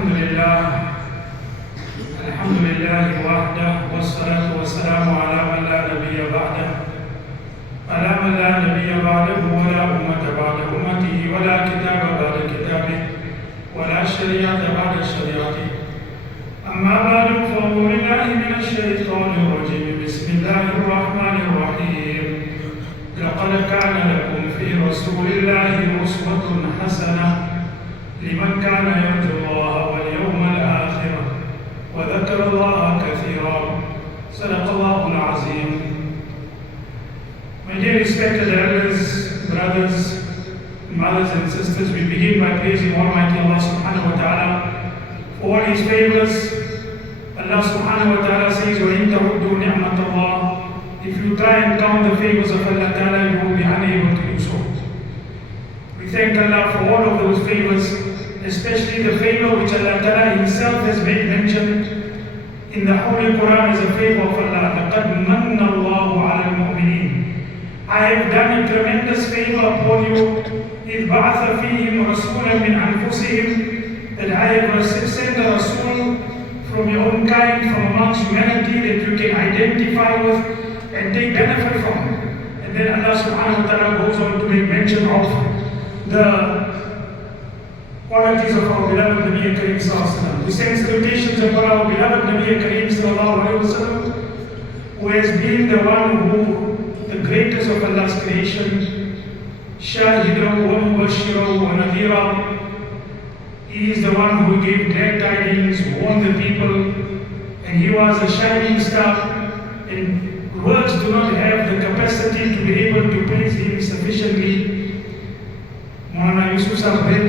الحمد لله وحده والصلاة والسلام على من لا نبي بعده ولا أمة بعد أمته ولا كتاب بعد كتابه ولا شريعة بعد شريعته. أما بعد فأعوذ بالله من الشيطان الرجيم. بسم الله الرحمن الرحيم. لقد كان لكم في رسول الله أسوة حسنة لمن كان يرجو الله واليوم الآخر وذكر الله كثيرا. صدق الله العظيم. My dear respected elders, brothers, mothers and sisters, we begin by praising Almighty Allah subhanahu wa ta'ala for all His favors. Allah subhanahu wa ta'ala says, وَإِن تَعُدُّوا نِعْمَةَ اللَّهِ. If you try and count the favors of Allah ta'ala, you will be unable to do so. We thank Allah for all of those favors, especially the favor which Allah ta'ala Himself has made mention in the Holy Quran as a favor of Allah. لَقَدْ مَنَّ اللَّهُ عَلَى الْمُؤْمِنِينَ. I have done a tremendous favor upon you. إِذْ بَعَثَ فِيهِمْ رَسُولًا مِنْ أَنفُسِهِمْ. That I have sent a Rasul from your own kind, from amongst humanity, that you can identify with and take benefit from. And then Allah subhanahu wa ta'ala goes on to make mention of the qualities of our beloved Nabi Kareem sallallahu alayhi wa sallam. We send salutations upon our beloved Nabi Kareem sallallahu alayhi wa sallam, who has been the one who, the greatest of Allah's creation, Shahidan wa Mubashiran wa Nadhira. He is the one who gave glad tidings, warned the people, and he was a shining star. And words do not have the capacity to be able to praise him sufficiently. Maulana Yusuf Sahib read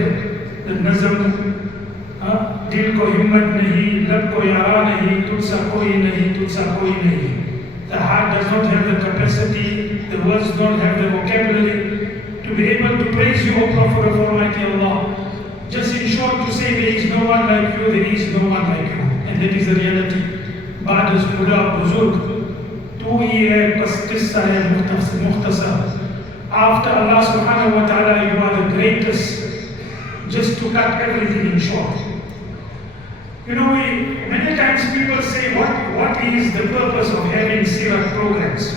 the Nazam, Dil ko himmat nahi, lab ko yara nahi, tulsa koi nahi. The heart does not have the capacity, the words don't have the vocabulary to be able to praise you, O Prophet of Almighty Allah. Just in short to say there is no one like you, there is no one like you. And that is the reality. Ba'd as Buddha Buzurg, tu hi hai bas qissa hai mukhtasar. After Allah subhanahu wa ta'ala, you are the greatest. Just to cut everything in short. You know, many times people say, what is the purpose of having seerah programs?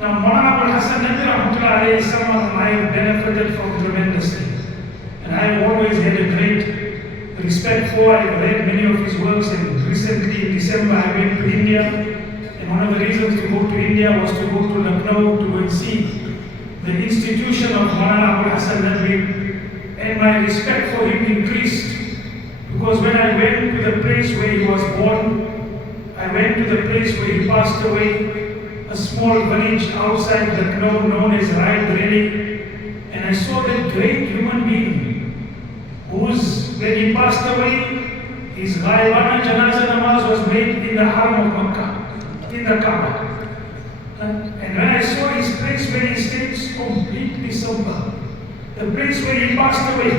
Now, Maulana Hassan alayhi, someone I have benefited from tremendously. And I have always had a great respect for. I have read many of his works, and recently in December I went to India. And one of the reasons to go to India was to go to Lucknow to go and see the institution of Maulana Hassan. And my respect for him increased. Because when I went to the place where he was born, I went to the place where he passed away, a small village outside Lucknow known as Raebareli. And I saw that great human being whose, when he passed away, his ghaibana janaza namaz was made in the Haram of Makkah, in the Kaaba. And when I saw his place where he stays completely somber, the place where he passed away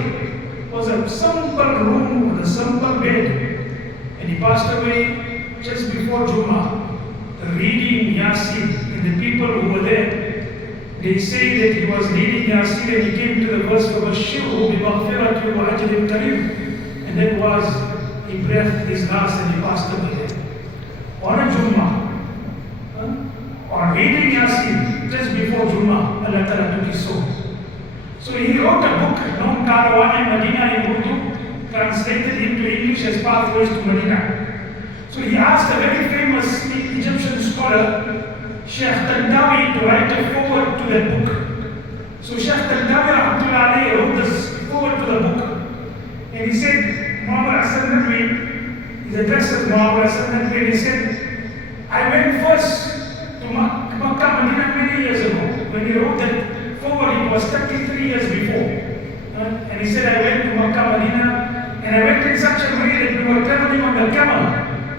was a simple room with a simple bed. And he passed away just before Jummah, reading Yasin. And the people who were there, they say that he was reading Yasin and he came to the verse of Bashirhu bi maghfirati wa ajrin kareem. And that was, he breathed his last and he passed away there. On a Jummah, or reading Yasin just before Jummah, Allah Ta'ala took his soul. So he wrote a book, known Medina in Urdu, translated into English as Pathways to Medina. So he asked a very famous Egyptian scholar, Sheikh Tandawi, to write a foreword to that book. So Sheikh Tandawi alayhi wrote this foreword to the book. And he said, Muhammad Hassan Nadwi, his address is Muhammad Hassan Nadwi, and he said, I went first to Makkah, Medina many years ago. When he wrote that forward, it was 33 years before. And he said, I went to Makkah, Medina, and I went in such a way that we were traveling on the camel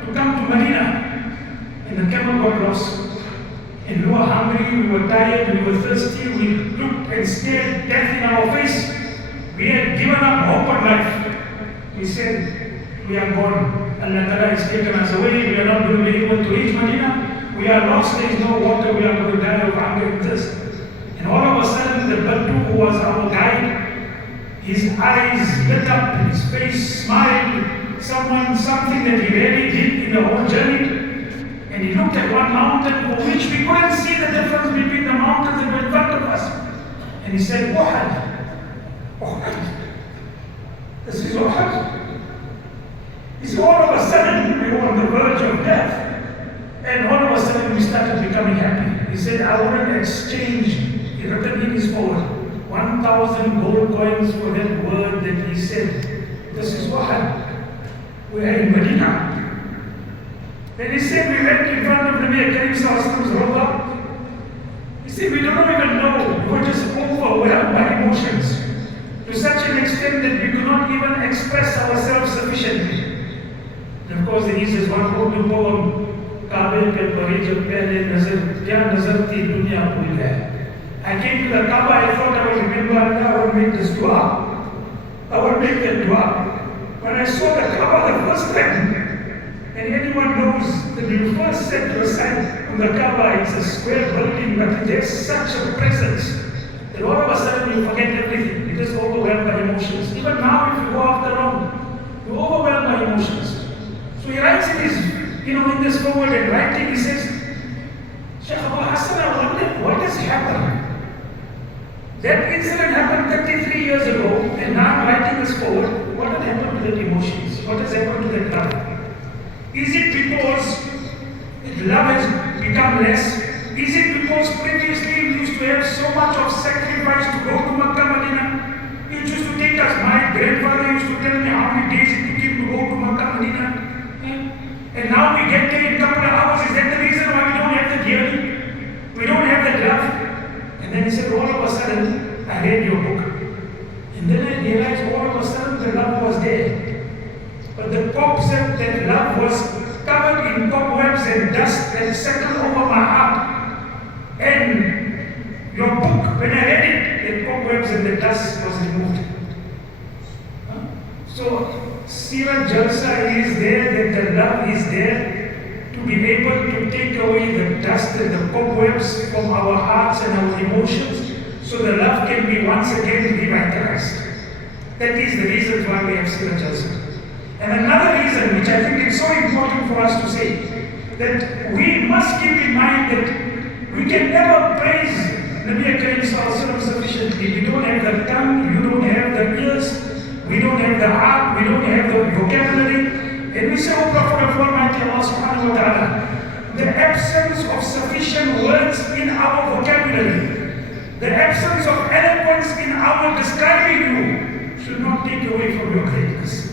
to come to Medina. And the camel got lost. And we were hungry, we were tired, we were thirsty, we looked and stared death in our face. We had given up hope on life. We said, we are gone. Allah Ta'ala has taken us away, we are not going to be able to reach Medina. We are lost, there is no water, we are going to die of hunger and thirst. And all of a sudden, the Baddu who was our guide, His eyes lit up, his face smiled, something that he really did in the whole journey. And he looked at one mountain for which we couldn't see the difference between the mountains that were in front of us. And he said, Uhud. This is Uhud. He said, all of a sudden, we were on the verge of death. And all of a sudden, we started becoming happy. He said, I wouldn't exchange, he written in his forward, 1,000 gold coins for that word that he said. This is Uhud. We are in Medina. Then he said, we went in front of Nabi Karim Sallallahu Rawdah. He said, we don't even know. We were just overwhelmed by emotions to such an extent that we could not even express ourselves sufficiently. And of course, then he says, one Urdu poem, Kabe ke pari jab pehle nazar, kya nazar thi dunya bhul gaya. I came to the Kaaba, I thought I would remember Allah, I would make this dua. I would make that dua. When I saw the Kaaba the first time, and anyone knows that you first set your sight on the Kaaba, it's a square building, but there's such a presence that all of a sudden you forget everything. You're just overwhelmed by emotions. Even now, if you go after long, you're overwhelmed by emotions. So he writes in his, in this forward and writing, he says, Shaykh Abu Hassan, I wonder what has happened. That incident happened 33 years ago, and now I'm writing this forward. What has happened to that emotions? What has happened to that love? Is it because love has become less? Is it because previously we used to have so much of sacrifice to go to Makkah, Medina? It used to take us, my grandfather used to tell me how many days it took him to go to Makkah, Medina. And now we get there in a couple of hours. Is that the reason why we don't have the gear? We don't have the glove? And then he said, all of a sudden, I read your book. And then I realized all of a sudden the love was there. But the Pope said that love was covered in cobwebs and dust that settled over my heart. And your book, when I read it, the cobwebs and the dust was removed. So, Seerah Jalsa is there, that the love is there to be able to take away the dust and the cobwebs from our hearts and our emotions, so the love can be once again revitalized. That is the reason why we have Seerah Jalsa. And another reason, which I think is so important for us to say, that we must keep in mind that we can never praise Nabi Karim Sallallahu sufficiently. We don't have the tongue, you don't have the ears, we don't have the heart, we don't have the vocabulary. And we say, O Prophet of Almighty Allah subhanahu wa ta'ala, the absence of sufficient words in our vocabulary, the absence of eloquence in our describing you, should not take away from your greatness.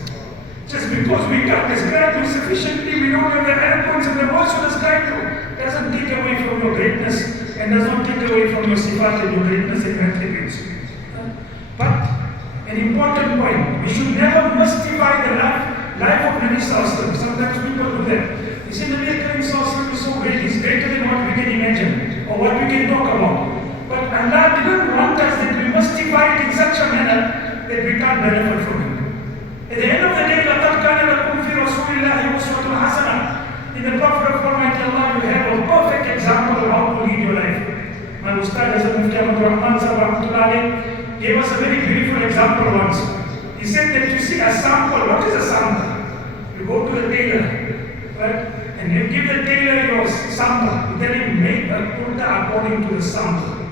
Just because we can't describe you sufficiently, we don't have the eloquence and the words to describe you, doesn't take away from your greatness and does not take away from your sifat and your greatness and attributes. But an important point, we should never mystify the life of Nabi Sallallahu. Sometimes people do that. They say Nabi Karim Sallallahu is so great, he's greater than what we can imagine or what we can talk about. But Allah didn't want us that we mystify it in such a manner that we can't benefit from it. At the end of the day, لَقَدْ كَانَ لَكُمْ فِي رَسُولِ اللَّهِ أُسْوَةٌ حَسَنَةٌ. In the Prophet of Almighty Allah, you have a perfect example of how to lead your life. My Ustad Hazrat Mufti Ahmad Rahman Sahib Rahmatullahi gave us a very beautiful example once. He said that you see a sample. What is a sample? You go to the tailor, right? And you give the tailor your sample. You tell him, make a kurta according to the sample.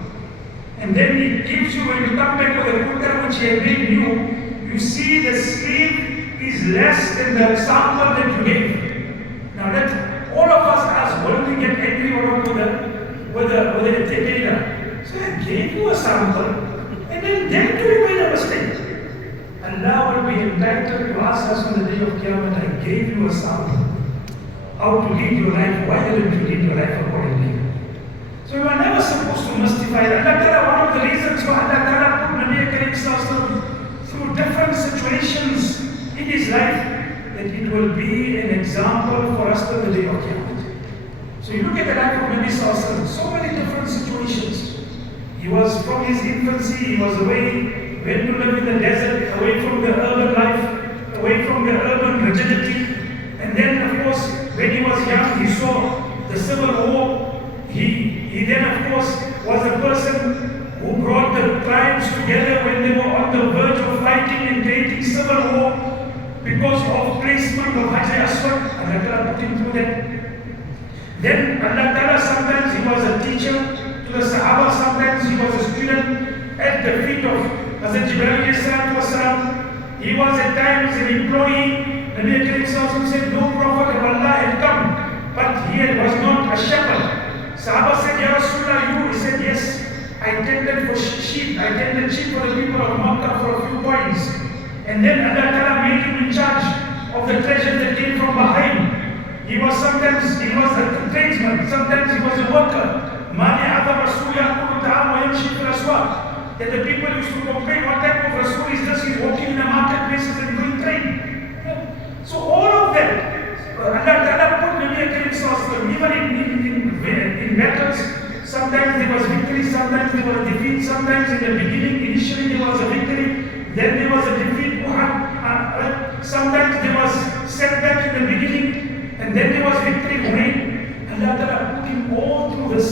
And then he gives you, when you come back with a kurta which he had made new, you see the sleeve is less than the sample that you gave. Now let all of us ask, what do we get angry over with the tailor? So I gave you a sample, and then too you made a mistake. Allah will be entitled to ask us on the day of Qiyamah, I gave you a sample. How to lead your life, why didn't you lead your life accordingly? So you are never supposed to mystify Allah Ta'ala. One of the reasons why Allah Ta'ala put Nabi Karim Sallallahu through different situations in his life, that it will be an example for us till the day of Qiyamah. So you look at the life of Nabi Sallallahu, so many different situations. He was from his infancy, he was away, went to live in the desert, away from the urban life, away from the urban rigidity. And then of course, when he was young, he saw the civil war. He then of course was a person who brought the tribes together when they were on the verge of fighting. because of placement of Hajar Aswad, Allah Ta'ala put him through that. Then Allah Ta'ala, sometimes he was a teacher to the Sahaba, sometimes he was a student at the feet of Hazrat Jibreel alayhi salatu wasallam. He was at times an employee. Nabi Karim Sallallahu said, no prophet of Allah had come, but he was not a shepherd. Sahaba said, Ya Rasulullah, you? He said, yes. I tended for sheep. I tended sheep for the people of Makkah for a few coins. And then Allah Ta'ala made him in charge of the treasure that came from Bahrain. He was a tradesman, sometimes he was a worker. That the people used to complain, what type of Rasul is this? He's walking in the marketplaces and doing trade. So all of that, Allah Ta'ala put Nabi Karim Sallallahu even in battles. Sometimes there was victory, sometimes there was defeat, sometimes in the beginning, initially there was a victory, then there was a defeat. Sometimes there was setback in the beginning, and then there was victory. Allah Ta'ala put him all through this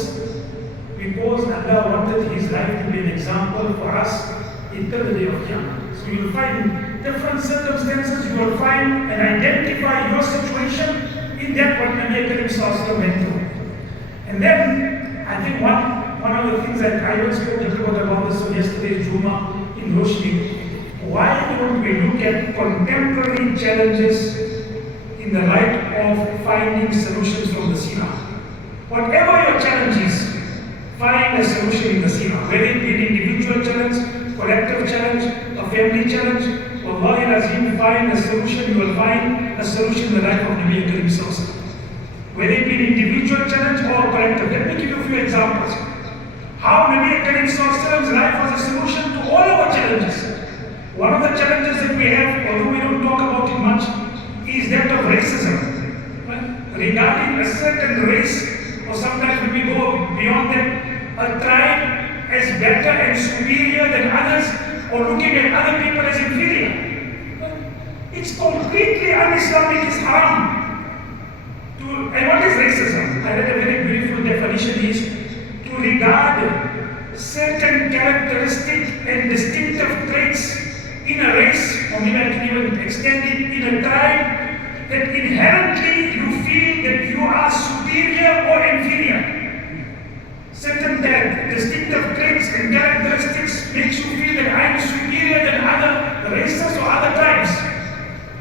because Allah wanted his life to be an example for us until the day of Qiyamah. So you'll find different circumstances, you will find and identify your situation in that what Nabi Karim Sallallahu went through. And then I think one of the things that I was spoke about this on yesterday's Juma in Roshni, why don't we look at contemporary challenges in the light of finding solutions from the Seerah? Whatever your challenge is, find a solution in the Seerah. Whether it be an individual challenge, collective challenge, a family challenge, Wallahi Azim, find a solution, you will find a solution in the life of Nabi Karim Sallallahu. Whether it be an individual challenge or collective. Let me give you a few examples. How Nabi Karim Sallallah's life was a solution to all our challenges. One of the challenges that we have, although we don't talk about it much, is that of racism. Right? Regarding a certain race, or sometimes when we go beyond that, a tribe as better and superior than others, or looking at other people as inferior. It's completely un-Islamic, it's haram. And what is racism? I read a very beautiful definition is to regard certain characteristic and distinctive traits in a race, or maybe I can even extend it in a tribe, that inherently you feel that you are superior or inferior. Certain distinctive traits and characteristics makes you feel that I am superior than other races or other tribes.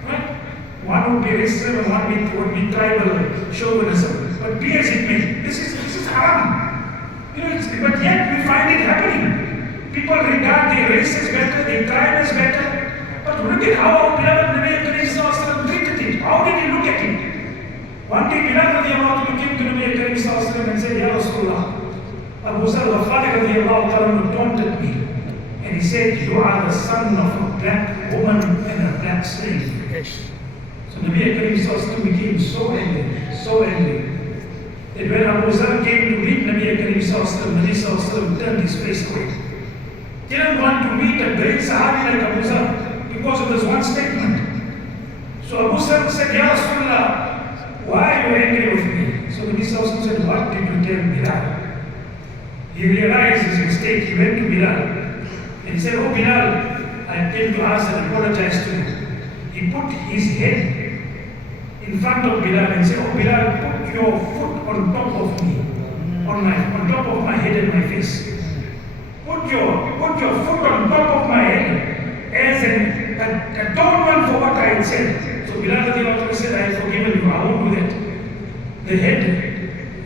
Right? One would be racism and one would be tribal chauvinism. But be as it may, this is haram. But yet we find it happening. People regard their race as better, their tribe as better. But look at how our beloved Nabi Karim Sallallahu treated it. How did he look at it? One day Bilal came to Nabi Karim Sallallahu and said, Ya Rasulullah, Abu Zar al-Fadr taunted me. And he said, you are the son of a black woman and a black slave. So Nabi Karim Sallallahu became so angry, that when Abu Zar came to meet Nabi Karim Sallallahu turned his face away. Didn't want to meet a great Sahabi like Abu Zar because of this one statement. So Abu Zar said, Ya Rasulullah, why are you angry with me? So Nabi Sallallahu said, what did you tell Bilal? He realized his mistake. He went to Bilal and he said, oh Bilal, I came to ask and apologize to you. He put his head in front of Bilal and said, oh Bilal, put your foot on top of me, on top of my head and my face. Put your foot on top of my head as an atonement for what I had said. So Bilal said, I have forgiven you, I won't do that. The head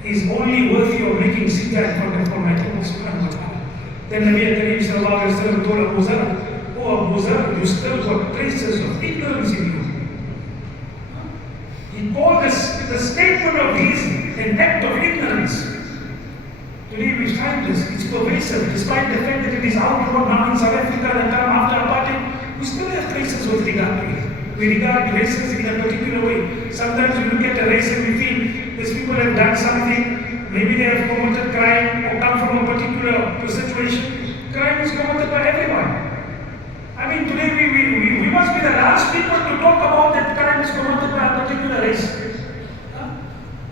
is only worthy of making sita in front of Almighty Allah subhanahu wa ta'ala. Then Nabi Karim Sallallahu Alaihi Wasallam told Abu Zar, oh Abu Zar, you still got traces of ignorance in you. He called this the statement of his an act of ignorance. Today we find this, it's pervasive, despite the fact that it is outlawed now in South Africa, the time after apartheid, we still have traces with regard to it. We regard races in a particular way. Sometimes we look at a race and we feel these people have done something, maybe they have committed crime or come from a particular situation. Crime is committed by everyone. I mean, today we must be the last people to talk about that crime is committed by a particular race.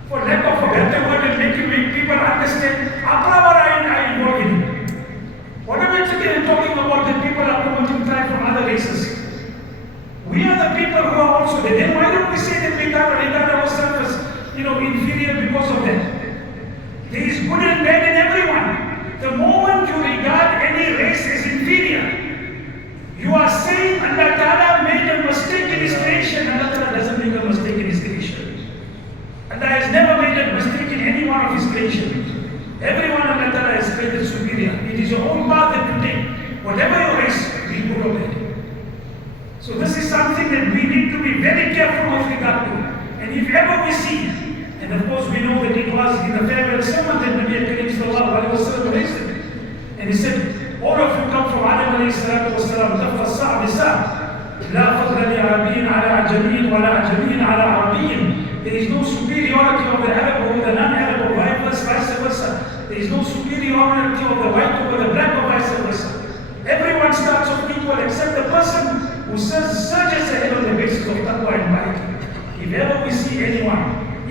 For lack of a better word and making people understand, I involved in it. Whatever it's talking about that people are committing crime from other races. We are the people who are inferior because of that. There is good and bad in everyone. The moment you regard any race as inferior, you are saying Allah Ta'ala made a mistake in His creation. Allah Ta'ala doesn't make a mistake in His creation. Allah has never made a mistake in any one of His creation. Everyone Allah Ta'ala has created superior. It is your own path that you take. Whatever your race, be good or bad. So this is something that we need to be very careful with regard to. And if ever we see, and of course we know that it was in the farewell sermon that Nabi Karim sallallahu alayhi wasallam raised it. And he said, all of you come from Adam alayhi salatu wasallam, tafassa' bisa' la fadla li Arabiyin ala Ajamiyin wa la Ajamiyin ala Arabiyin. There is no superiority of the Arab over the non-Arab or vice versa. There is no superiority of the white over the black or vice versa. Everyone starts off equal except the person who surges ahead on the basis of taqwa and piety. If ever we see anyone,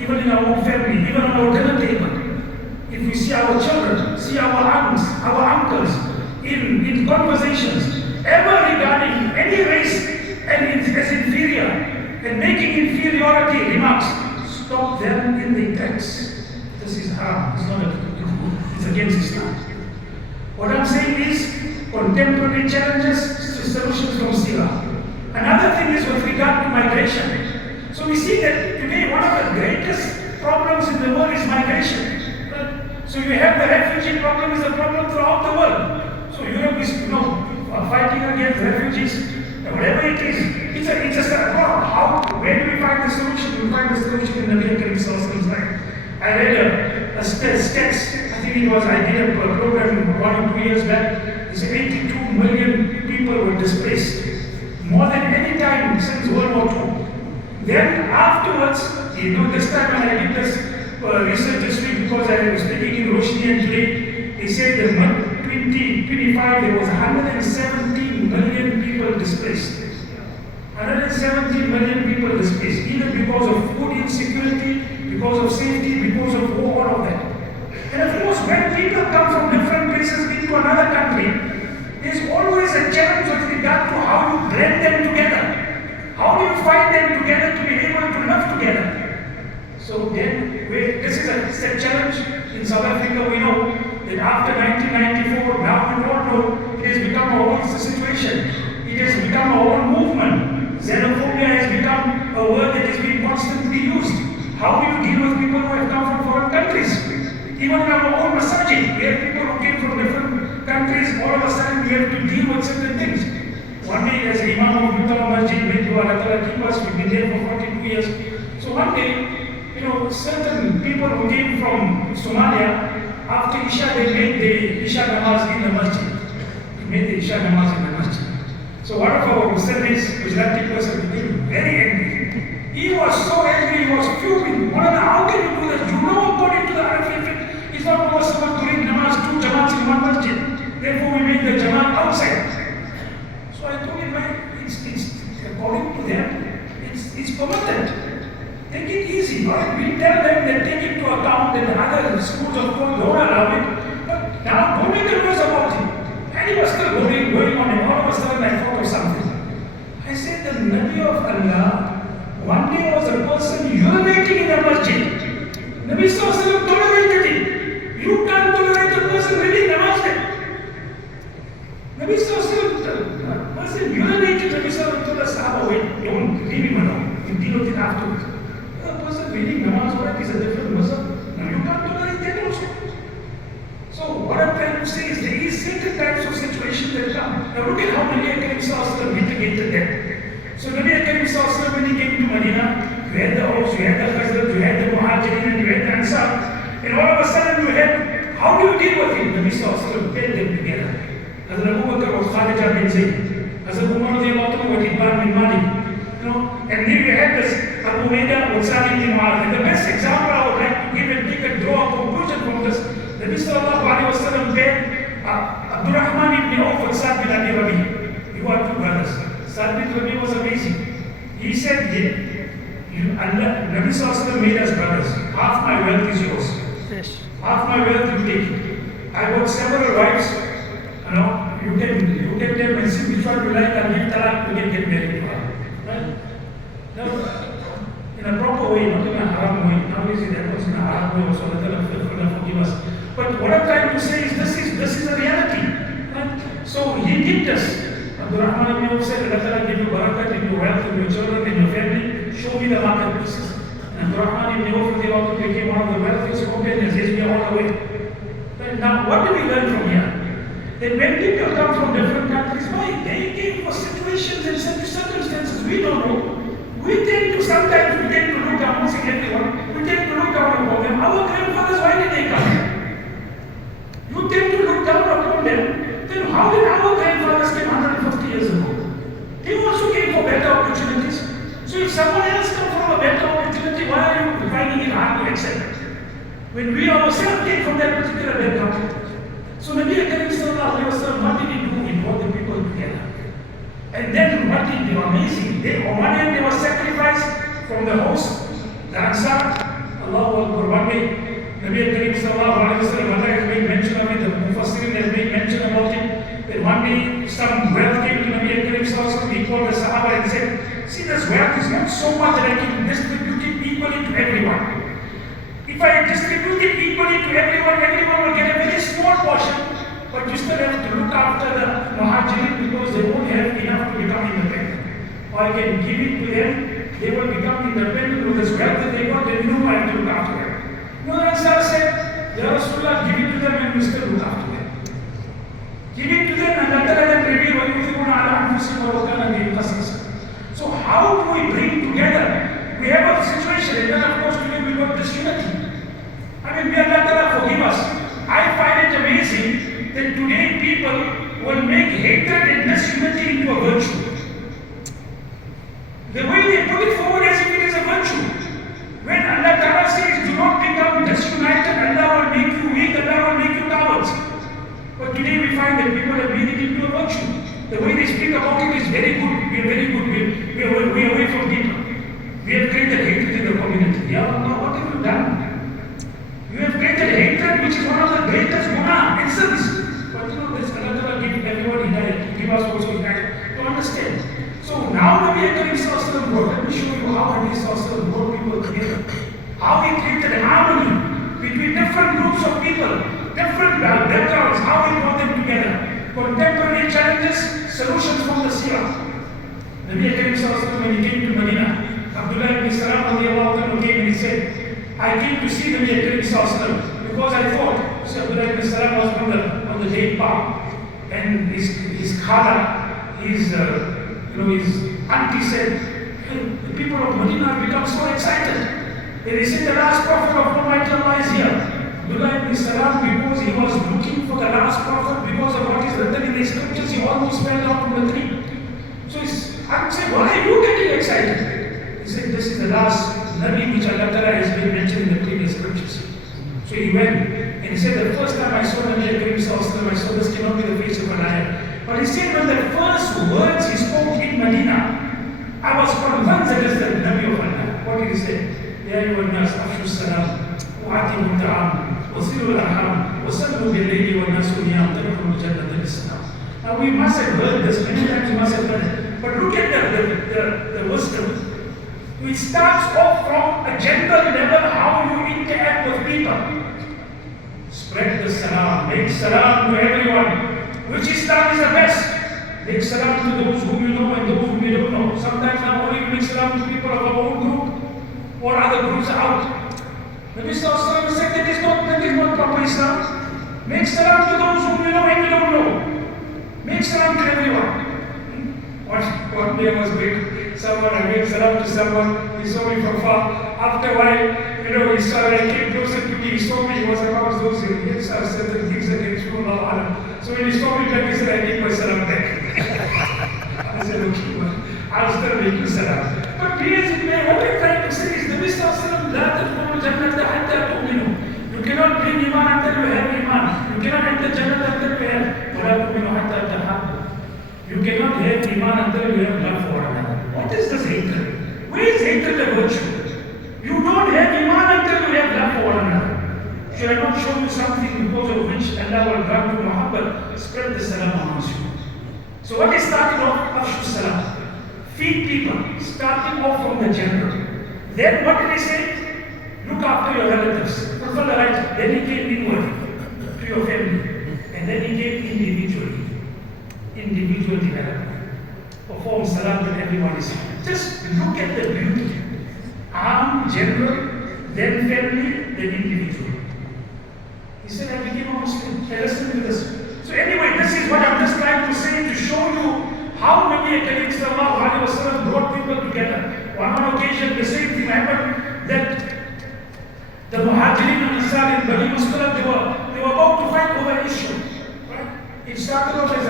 even in our own family, even on our dinner table, if we see our children, see our aunts, our uncles, in conversations, ever regarding any race and as inferior, and making inferiority remarks, stop them in the text. This is haram, it's not it's against Islam. What I'm saying is, contemporary challenges, solutions from sheera. Another thing is with regard to migration. So we see that today one of the greatest problems in the world is migration. So you have the refugee problem is a problem throughout the world. So Europe is, fighting against refugees, whatever it is. It's just where do we find the solution? We find the solution in Nabi Karim Sallallahu life. I read a stats. I think I did a program 1 or 2 years back. It's 82 million people were displaced. More than any time since World War II. Then afterwards, this time when I did this research this week, because I was speaking in Roshni and today, they said that in 2025 there was 117 million people displaced. 117 million people displaced, either because of food insecurity, because of safety, because of war, all of that. And of course, when people come from different places into another country, there's always a challenge with regard to how you blend them together. How do you find them together to be able to live together? So then, this is a challenge. In South Africa, we know that after 1994, now we all know it has become a whole situation. It has become a whole movement. Xenophobia has become a word that is being constantly used. How do you deal with people who have come from foreign countries? Even in our own masajid, we have people who came from different countries. All of a sudden, we have to deal with certain things. One day, as Imam of Uttar Masjid, went to Allah Ta'ala keep us, we've been there for 42 years. So one day, certain people who came from Somalia, after Isha, they made the Isha namaz in the masjid. They made the Isha namaz in the masjid. So one of our Muslims, Gujarati person, became very angry. He was so angry, he was fuming. Maulana, how can you do that? You know, according to the Arabic, it's not possible to read namaz, 2 jamats in one masjid. Therefore, we make the jamaat outside. So I told him, it's according to them, it's permitted. Take it easy, right? We tell them that take it to account that the other schools of thought don't allow it. But now don't make a noise about it. And he was still going on, and all of a sudden I thought of something. I said, the Nabi of Allah one day was a person urinating in the masjid. Nabi Sallallahu tolerated it. You can't tolerate a person reading namaz there. Nabi Sallallahu person urinated. Nabi Sallallahu told the Sahaba, wait, don't leave him alone. You deal with it afterwards. A person reading namaz is a different Muslim. Now you can't tolerate that also. So what I'm trying to say is there is certain types of situations that come. Now look at how Nabi Karim Sallallahu mitigated that. So Nabi Karim Sallallahu when he came to Medina, you had the Aus, you had the Khazraj, you had the Muhajirin, and you had the Ansar. And all of a sudden you had, how do you deal with him? Nabi Sallallahu paired them together. Hazrat Abu Bakr was Kharija bin Zayd. Hazrat Umar was Hibban bin Malik. And then you had this Abu Maida with Sa'id bin Mu'adh. And the best example I would like to give and take a draw a conclusion from this, Nabi sallallahu alayhi wa sallam paired Abdurrahman ibn Auf with Sa'd bin Abi Rabi. You are two brothers. Sa'd bin Rabi was amazing. He said, Nabi sallallahu alayhi wa sallam made us brothers. Half my wealth is yours. Yes. Half my wealth you take it. I got several wives. You can tell me, see which one you like and give talaq, you can get married to her. Right? Now, in a proper way, not in a haram way. Now is it trying to say is this is a reality. Right? So he did this. Abdurrahman ibn Auf said, Allah Ta'ala give you barakat in your wealth, in your children, in your family. Show me the marketplaces. And Abdurrahman ibn Auf became one of the wealthiest companions. He's been all the way. But now, what do we learn from here? That when people come from different countries, why? They came for situations and circumstances we don't know. Sometimes we tend to look down, I'm not saying everyone, we tend to look down upon them. Our grandfathers, why did they come? You tend to look down upon them. Then how did our grandfathers came 150 years ago? They also came for better opportunities. So if someone else comes from a better opportunity, why are you finding it hard to accept it? When we ourselves came from that particular background. So Nabi Karim sallallahu alayhi wasallam, what did he do? He brought the people together. And then what did they were amazing? On one hand, they were sacrificed from the host, the Ansar. Allahu Akbar. One day, Nabi Karim sallallahu alayhi wasallam, Allah has made mention of it, the Mufassirin has made mention about it. That one day, some wealth came to Nabi Karim sallallahu alayhi wasallam, he called the Sahaba and said, see, this wealth is not so much that I can distribute it equally to everyone. If I distribute it equally to everyone, everyone will get a very small portion, but you still have to look after the Muhajirin because they won't have enough to become independent. Or I can give it to them, they will become independent with this wealth that they got, they know I have to look after them. No, the Ansar said, Ya Rasulullah, give it to them and we still look after them. Give it to them and let them reveal what you think on So how do we bring together? We have a situation, and then of course today we got disunity. I mean, may Allah Ta'ala forgive us. I find it amazing that today people will make hatred and disunity into a virtue. The way they put it forward as if it is a virtue. When Allah Ta'ala says, do not become disunited, Allah will make you weak, Allah will make you cowards. But today we find that people have made it into a virtue. The way they speak about it is very good. We are very good. We are away from people. We have created hatred in the community. Ya Allah, what have you done? You have created hatred, which is one of the greatest guna and sins. But you know, this Allah Ta'ala give everyone hidayah, give us also hidayah to understand. So now Nabi Karim sallallahu alayhi wa sallam, let me show you how Nabi sallallahu alayhi wa sallam brought people together. How he created harmony between different groups of people, different backgrounds, how he brought them together. Contemporary challenges, solutions from the seerah. Nabi Karim sallallahu alayhi wa sallam, when he came to Medina, Abdullah ibn Salam came and he said, I came to see Nabi Karim sallallahu alayhi wa sallam because I thought, so Abdullah ibn Salam was on the date palm, and his khala, his auntie said, hey, the people of Medina have become so excited. And they said the last prophet of Almighty Allah is here. Abdullah ibn Salam, because he was looking for the last prophet, because of what is written in the scriptures, he almost fell down from the tree. So his aunt said, why are you getting excited? He said, this is the last Nabi which Allah Ta'ala has been mentioned in the previous scriptures. So he went and he said, the first time I saw Nabi Karim sallallahu alayhi wa sallam, I saw this cannot be the face of an ayah. But he said, when the first words he spoke in Medina, I was convinced that is the Nabi of Allah. What did he say? Ya ayyuhan nas afshu salam wa atimu ta'am wa silu al-arham wa sallu bil-layli wa nasu niyam tadkhulu al-jannata bis-salam. Now we must have heard this many times, we must have heard it. But look at the wisdom. It starts off from a general level, how you interact with people. Spread the salam, make salam to everyone. Which Islam is the best? Make salam to those whom you know and those whom you don't know. Sometimes now only make salam to people of our own group or other groups out. Nabi sallallahu alayhi wa sallam said that is not proper Islam. Make salam to those whom you know and you don't know. Make salam to everyone. One day I was with someone, I made salam to someone, he saw me from far. After a while, he saw that I came closer to me, he saw me, he was amongst those idiots, I said the things against Allah. So when he saw me back, he said, I give my salam back. I said, okay, I'll still make you salam. But please, what I'm trying to say is, Nabi sallallahu alayhi wa sallam, la tadkhulu jannata hatta tu'minu. You cannot bring iman until you have iman. You cannot enter jannah until you have, wa la tu'minu hatta tahabbu. You cannot have iman until you have love for another. What is this hatred? Where is hatred a virtue? You don't have iman until you have love for one another. Should I not show you something because of which Allah will grant you Muhammad? Spread the salam amongst you. So what is starting off? Afshu salam. Feed people, starting off from the general. Then what did he say? Look after your relatives. Fulfill the right. Then he came inward. to your family. And then he gave individual development. Perform salat when everyone is here. Just look at the beauty. General, then family, then individual. He said, I became a Muslim. I listened to this. So anyway, this is what I'm just trying to say to show you how many Nabi sallallahu alayhi wasallam brought people together. On one occasion, the same thing happened, that the Muhajirin and Ansar in Bani Mustalab, they were about to fight over an issue. Right? It started off as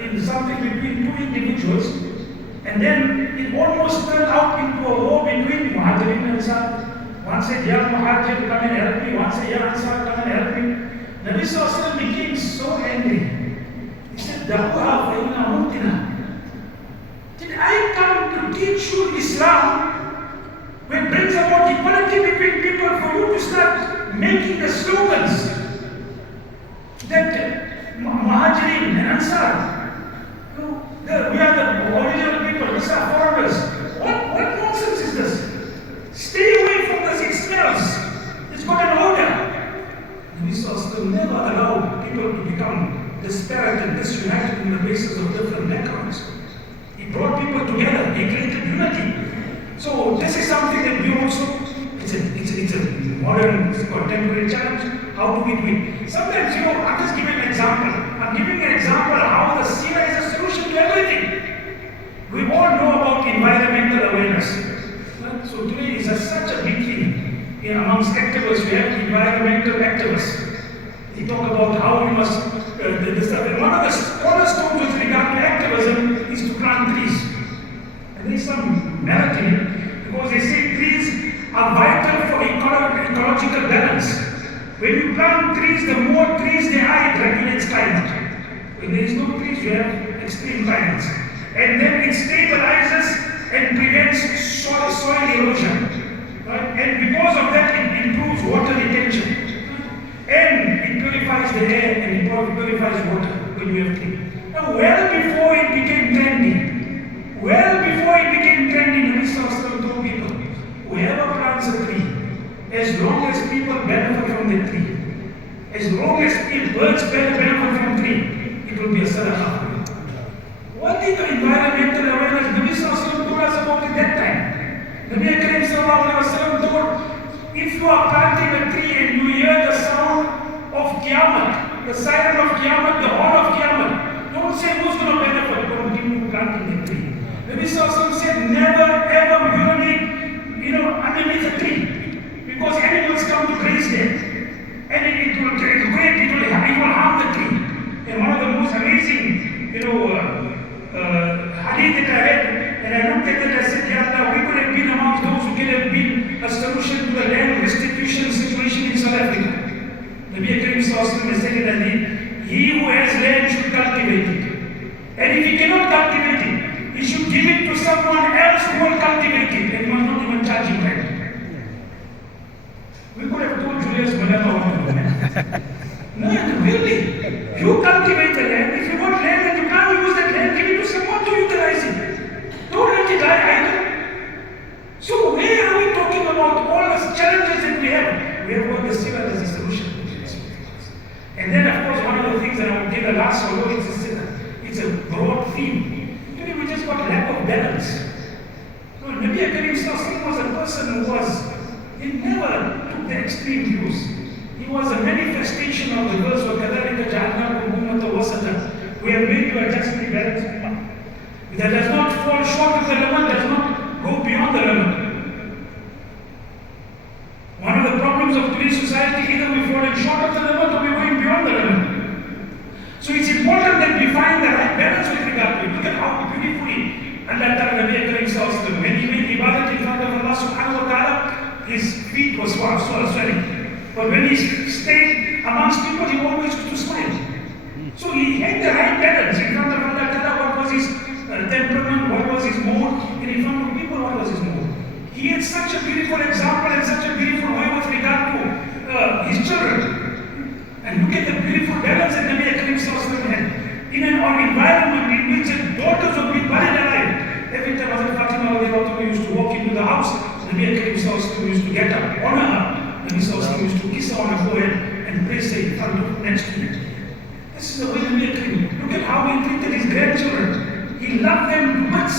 in something between two individuals, and then it almost turned out into a war between Muhajirin and Ansar. One said, Ya Muhajir, come and help me. One said, Ya Ansar, come and help me. Nabi sallallahu alayhi wasallam became so angry. He said, Dahuha fa inna mumtina. Did I come to teach you Islam, which brings about equality between people, for you to start making the slogans that Muhajirin and Ansar, we are the original people, these are foreigners. What nonsense is this? Stay away from this, it smells. It's got an odor. We will never allow people to become disparate and disunited on the basis of different backgrounds. He brought people together, he created unity. So this is something that we also, it's a modern, contemporary challenge. How do we do it? Sometimes, I'm just giving an example. I'm giving an example of how the sheera is a solution to everything. We all know about environmental awareness. So today is such a big thing. Amongst activists, we have environmental activists. They talk about how we must, one of the cornerstones with regard to activism is to plant trees. And there is some merit in it, because they say trees are vital for ecological balance. When you plant trees, the more trees there are, it regulates climate. When there is no trees, you have extreme climates. And then it stabilizes and prevents soil erosion. Right? And because of that, it improves water retention. And it purifies the air and it purifies water when you have trees. Now, well before it became trendy, Nabi sallallahu alayhi wa sallam told people, whoever plants a tree, as long as people benefit from the tree, as long as birds benefit from the tree, it will be a sadaqah. What is the environmental awareness Nabi sallallahu alayhi wa sallam told us about at that time? Nabi sallallahu alayhi wa sallam told, if you are planting a tree and you hear the sound of Qiyamah, the siren of Qiyamah, the horn of Qiyamah, don't say who's going to benefit, continue planting the tree. Nabi sallallahu alayhi wa sallam said, never ever urinate, underneath a tree, because animals come to graze there, and it will harm the tree. And one of the most amazing, hadith that I read, and I looked at it, I said, Ya Allah, we could have been amongst those who could have been a solution to the land restitution situation in South Africa. Nabi sallallahu alayhi wa sallam said in hadith, he who has land should cultivate it. And if he cannot cultivate it, he should give it to someone else who will cultivate it, and he must not even charge him rent. We could have told Julius Maulana what to do. No, really. You cultivate the land. If you want land and you can't use that land, give it to someone to utilize it. Don't let it die either. So where are we talking about all the challenges that we have? We have got the sheera as a solution. And then of course one of the things that I will give the last solo is it's a broad theme. Today we just got lack of balance. So Nabi Karim was a person who he never took the extreme views. He was a manifestation of the verse of وَكَذَلِكَ جَعَلْنَاكُمْ أُمَّةً وَسَطًا. We have made you a justly balanced ummah. That does not fall short of the limit, does not go beyond the limit. One of the problems of today's society, either we're falling short of the limit or we're going beyond the limit. So it's important that we find the right balance with regard to it. Look at how beautifully Allah Ta'ala Nabi Karim sallallahu alayhi wa sallam, when he made ibadat in front of Allah subhanahu wa ta'ala, his feet were swelling. But when he stayed amongst people, he always used to smile. So he had the right balance in front of Allah Ta'ala. What was his temperament, what was his mood, and in front of people, what was his mood. He had such a beautiful example and such a beautiful way with regard to his children. And look at the beautiful balance that Nabi Karim sallallahu alayhi wa sallam had. In an environment in which his daughters would be buried alive. Every time Hazrat Fatima used to walk into the house, Nabi Karim sallallahu alayhi wa sallam used to get up, honor her. Nabi sallallahu alayhi wa sallam used to kiss her on her forehead and place it in front of next to you. This is the way we are treated. Look at how he treated his grandchildren. He loved them much.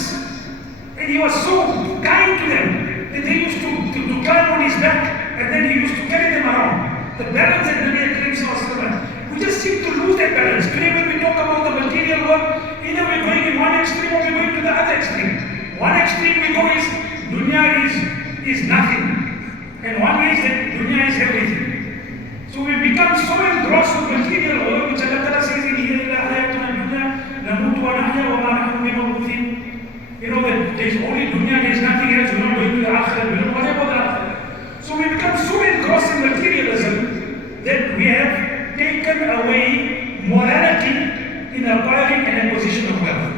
And he was so kind to them that they used to climb on his back and then he used to carry them around. The balance that Nabi Karim Sallallahu Alaihi Wasallam. We just seem to lose that balance. Today when we talk about the material world, either we're going in one extreme or we're going to the other extreme. One extreme we go is dunya is nothing. And one is that dunya is everything. So we become so engrossed with material world, which Allah Ta'ala says in here, you know that there's only dunya, there's nothing else, we're not going to the akhirah, we don't worry about the akhirah. So we become so engrossed in materialism that we have taken away morality in acquiring and acquisition of wealth.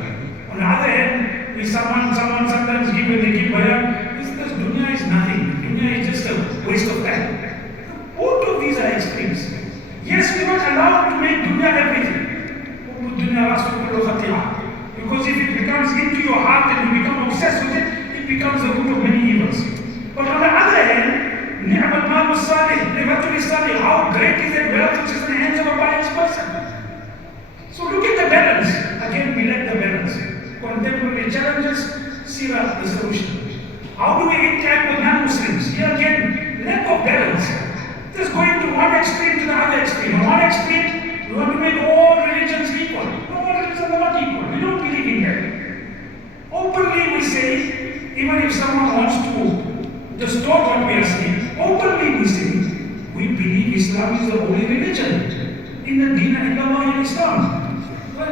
On the other hand, we someone sometimes give when they give bayan, this dunya is nothing. Dunya is just a waste of time. Both of these are extremes. Yes, we're not allowed to make dunya everything. Because if it becomes into your heart and you become obsessed with it, it becomes the root of many evils. But on the other hand, ni'mat mal salih, ni'matul salih, how great is that wealth which is in the hands of a pious person. So look at the balance. Again, we lack the balance. Contemporary challenges, sheera, the solution. How do we interact with non-Muslims? Here again, lack of balance. Just going to one extreme to the other extreme. On one extreme, we want to make all religions equal. No, all religions are not equal. We don't believe in that. Openly we say, even if someone wants to distort what we are saying, openly we say, we believe Islam is the only religion. In the Deen Allah in Islam. But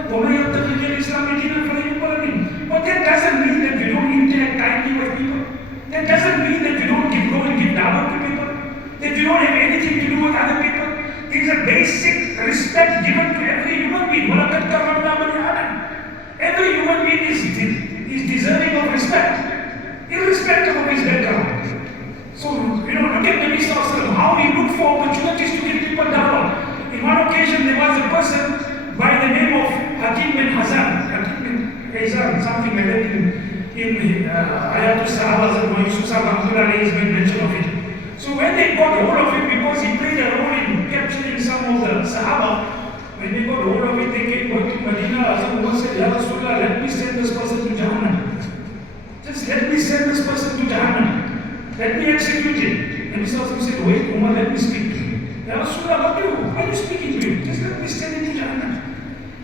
that doesn't mean that we don't interact kindly with people. That doesn't mean that we don't go and give dawah to people. That we don't have anything to do with other people. There is a basic respect given to every human being. Every human being is deserving of respect, irrespective of his background. So, look at Nabi Sallallahu Alaihi Wasallam, how he looked for opportunities to give people dawah. In one occasion, there was a person by the name of Hakim bin Hizam, something like that in Ayatul Sahaba, and Yusuf Sahaba has made mention of it. So when they got hold of him, because he played a role in capturing some of the Sahaba, when they got hold of it, they came back to Medina. Hazrat Umar said, Ya Rasulullah, let me send this person to Jahannam. Just let me send this person to Jahannam. Let me execute him. And Rasulullah said, wait, Umar, let me speak to him. Ya Rasulullah, what do you? Why are you speaking to him? Just let me send him to Jahannam.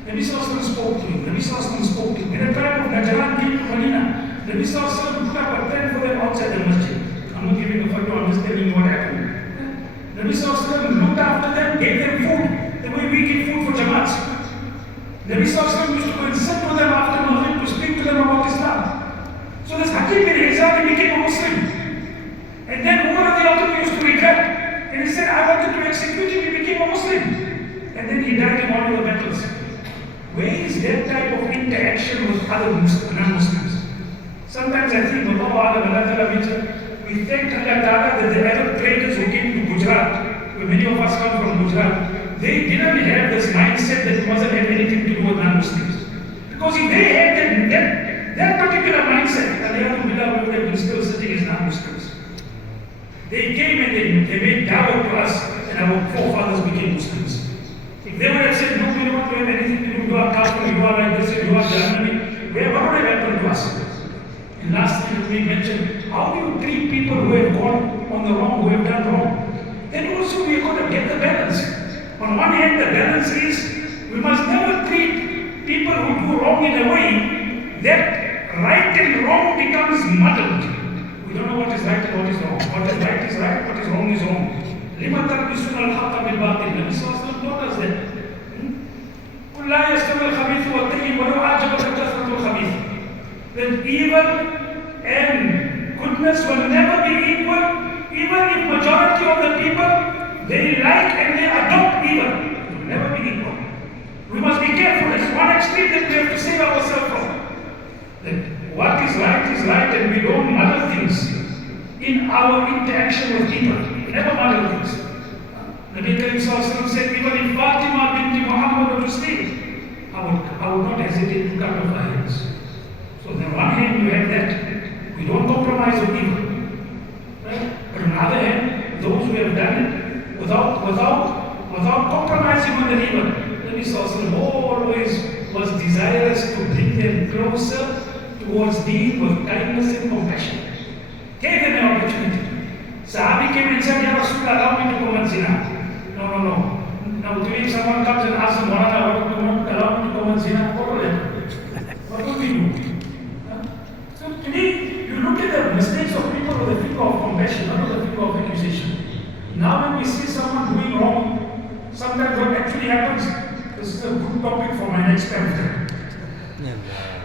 Nabi Sallallahu spoke to him. Nabi Sallallahu spoke to him. In the time of Najran came to Medina, Nabi Sallallahu put up a tent for them outside the masjid. I'm not giving a fatwa, I'm just telling you what happened. Nabi Sallallahu looked after them, gave them food. The way we give food for Jamaats. Nabi Sallallahu used to go and sit with them after Maghrib to speak to them about Islam. So this Hakim bin Hizam became a Muslim. And then Umar used to regret. And he said, I wanted to execute him, he became a Muslim. And then he died in one of the battles. Where is that type of interaction with other non-Muslims? Sometimes I think, we thank Allah Ta'ala that the Arab traders who came to Gujarat, where many of us come from Gujarat, they didn't have this mindset that it wasn't have anything to do with non-Muslims. Because if they had that particular mindset, we would have been still sitting as non-Muslims. They came and they made dawah to us, and our forefathers became Muslims. If they would have said, no, we don't want to have anything to do, you are Kafir, you are like this, you are Germany, what would have happened to us? And lastly, we mentioned, how do you treat people who have gone on the wrong, who have done wrong? Then also we are going to get the balance. On one hand, the balance is, we must never treat people who do wrong in a way that right and wrong becomes muddled. We don't know what is right and what is wrong. What is right is right, what is wrong is wrong. لِمَا تَلْبِسُونَ الْحَقَّ بِالْبَاطِلِ Nabi Sallallahu Alaihi Wasallam taught us that. قُلْ لَا يَسْتَوِي الْخَبِيثُ وَالطَّيِّبُ وَلَوْ أَعْجَبَكَ كَثْرَةُ الْخَبِيثِ That evil and goodness will never be equal, even if majority of the people, they like and they adopt evil. It will never be equal. We must be careful. It's one extreme that we have to save ourselves from. That what is right, and we don't muddle things in our interaction with people. Never muddle things. Nabi Karim Sallallahu Alaihi said, even if Fatima binti Muhammad were to stay, I would not hesitate to cut off her hands. So on the one hand, you have that. We don't compromise with people. Right? But on the other hand, those who have done it without without compromising on the neighbor. Nabi Sallallahu always was desirous to bring them closer towards Deen with kindness and compassion. Gave them an opportunity. Sahabi came and said, Ya Rasulullah, allow me to commit zina. No. Now today someone comes and asks him, Maulana, allow me to commit zina. What will happen? What will we do? So today, you look at the mistakes of people with a finger of compassion, not with a finger of accusation. Now when we see someone doing wrong, sometimes what actually happens, this is a good topic for my next pamphlet.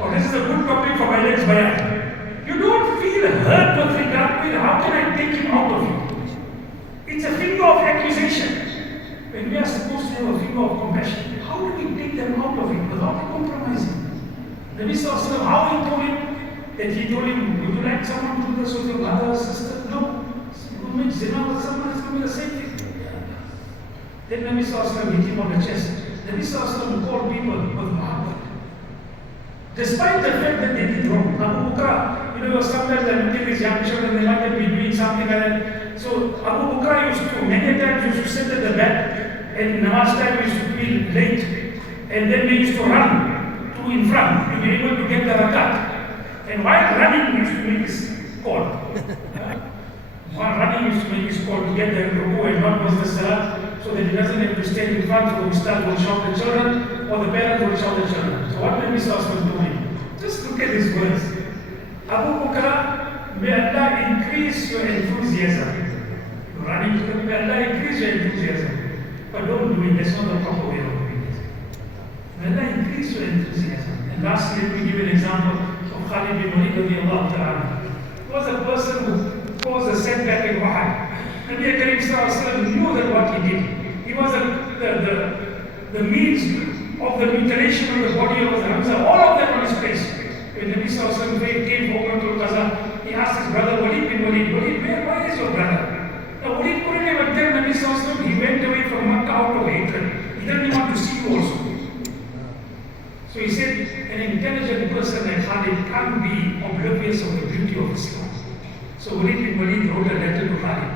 Or this is a good topic for my next bayan. You don't feel hurt with regard to how can I take him out of you? It's a finger of accusation. When we are supposed to have a finger of compassion, how do we take them out of it without compromising? Nabi Sallallahu Alaihi Wasallam, how he told him, that he told him, would you like someone to do this with your brother or sister? No. You make zina with someone, it's going to be the same thing. Then Nabi Sallallahu Alaihi Wasallam hit him on the chest. Nabi Sallallahu Alaihi Wasallam called people with Muhammad. Despite the fact that they did wrong. Abu Bakr, you know, sometimes I look at these young children, they might be doing something like that. So Abu Bakr used to, many times used to sit at the back, and namaz time used to be late, and then they used to run to in front to be able to get the rakat. And while running, he used to make his call. While running, he used to make his call to get the ruku and not miss the salah, so that he doesn't have to stand in front, so the ustad will shout the children, or the parents will shout the children. So what Nabi Sallallahu was doing? Just look at these words. Abu Bakr, may Allah increase your enthusiasm. Running to them, may Allah increase your enthusiasm. But don't do it, that's not the proper way of doing it. May Allah increase your enthusiasm. And lastly, let me give an example of Khalid bin Walid radiallahu ta'ala. He was a person who caused a setback in Uhud. Nabi Karim Sallallahu Alaihi Wasallam knew that what he did. He was the means of the mutilation of the body of Hamza, all of them on his face. When Nabi Sallallahu Alaihi Wasallam came over to Qaza, he asked his brother Walid bin Walid, where is your brother? Now Walid couldn't even tell Nabi Sallallahu Alaihi Wasallam, he went away from Makkah out of hatred. He didn't want to see you also. So he said, an intelligent person like Khalid can't be oblivious of the beauty of Islam. So Walid bin Walid wrote a letter to Khalid.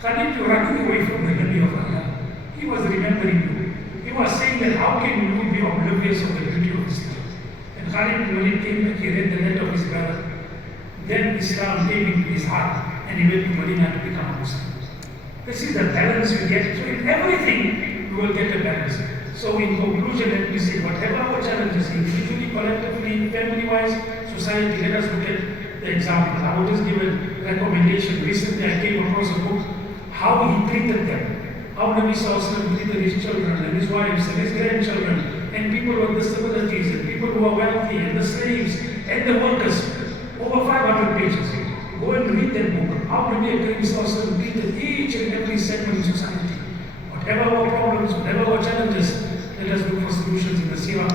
Khalid, you're running away from the Nabi of Allah. He was remembering you. He was saying that how can you be oblivious of the beauty of Islam? And Khalid bin Walid came back, he read the letter of his brother. Then Islam came into his heart and he went to Medina to become a Muslim. This is the balance we get. So in everything, we will get a balance. So in conclusion, let me say, whatever our challenges, individually, collectively, family-wise, society, let us look at the example. I will just give a recommendation. Recently, I came across a book, how he treated them. How Nabi Sallallahu Alaihi Wasallam treated his children and his wives and his grandchildren and people with disabilities and people who are wealthy and the slaves and the workers. Over 500 pages. Go and read that book. How Nabi Sallallahu Alaihi Wasallam treated each and every segment of society. Whatever our problems, whatever our challenges, let us look for solutions in the seerah.